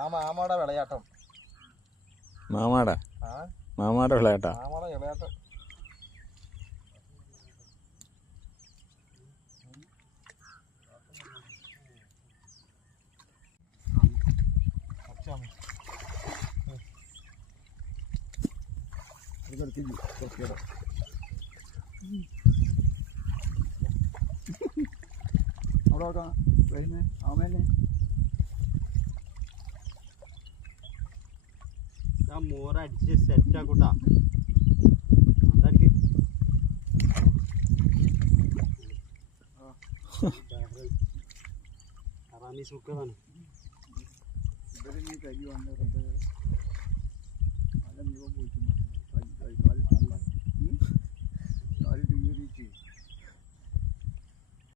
ആമയുടെ വിളയാട്ടം. മാമാടെ വിളയാട്ടം. ആമയുടെ വിളയാട്ടം. അവിടെ ആമേനെ മോറടിച്ച് സെറ്റാക്കൂട്ടാ. അതൊക്കെ അറാമി സുഖമാണ്. ഇവരെ കരി വന്നത് നല്ല നീളം പോയിട്ട്